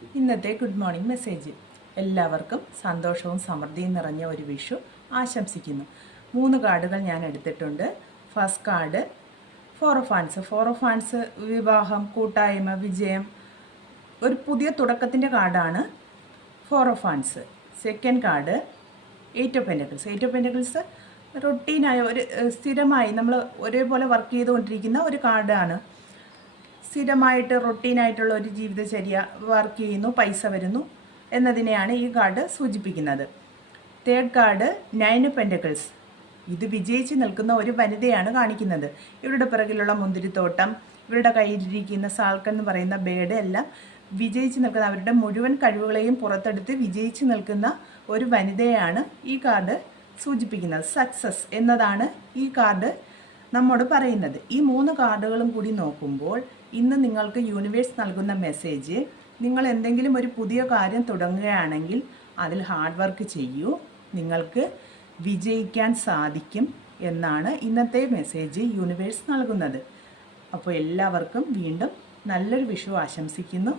ഇന്നത്തെ good morning message എല്ലാവർക്കും സന്തോഷവും സമൃദ്ധിയും നിറഞ്ഞ ഒരു വിഷു ആശംസിക്കുന്നു. 3 കാർഡുകൾ ഞാൻ എടുത്തിട്ടുണ്ട്. First card four of wands വിവാഹം, കൂട്ടായ്മ, വിജയം, ഒരു പുതിയ തുടക്കത്തിൻ്റെ കാർഡാണ് four of wands. Second card eight of pentacles റൊട്ടീനായ ഒരു സ്ഥിരമായി നമ്മൾ ഒരേപോലെ വർക്ക് ചെയ്തുകൊണ്ടിരിക്കുന്ന ഒരു കാർഡാണ്. സ്ഥിരമായിട്ട് റൊട്ടീനായിട്ടുള്ള ഒരു ജീവിതചര്യ, വർക്ക് ചെയ്യുന്നു, പൈസ വരുന്നു എന്നതിനെയാണ് ഈ കാർഡ് സൂചിപ്പിക്കുന്നത്. Third card nine of pentacles. ഇത് വിജയിച്ച് നിൽക്കുന്ന ഒരു വനിതയാണ് കാണിക്കുന്നത്. ഇവരുടെ പിറകിലുള്ള മുന്തിരിത്തോട്ടം, ഇവരുടെ കയ്യിലിരിക്കുന്ന സാൽക്കൺ എന്ന് പറയുന്ന ബേഡ് എല്ലാം വിജയിച്ച് നിൽക്കുന്ന, അവരുടെ മുഴുവൻ കഴിവുകളെയും പുറത്തെടുത്ത് വിജയിച്ച് നിൽക്കുന്ന ഒരു വനിതയാണ് ഈ കാർഡ് സൂചിപ്പിക്കുന്നത്. സക്സസ് എന്നതാണ് ഈ കാർഡ് നമ്മോട് പറയുന്നത്. ഈ 3 കാർഡുകളും കൂടി നോക്കുമ്പോൾ ഇന്ന് നിങ്ങൾക്ക് യൂണിവേഴ്സ് നൽകുന്ന മെസ്സേജ്, നിങ്ങൾ എന്തെങ്കിലും ഒരു പുതിയ കാര്യം തുടങ്ങുകയാണെങ്കിൽ അതിൽ ഹാർഡ് വർക്ക് ചെയ്യൂ, നിങ്ങൾക്ക് വിജയിക്കാൻ സാധിക്കും എന്നാണ് ഇന്നത്തെ മെസ്സേജ് യൂണിവേഴ്സ് നൽകുന്നത്. അപ്പോൾ എല്ലാവർക്കും വീണ്ടും നല്ലൊരു വിഷു ആശംസിക്കുന്നു.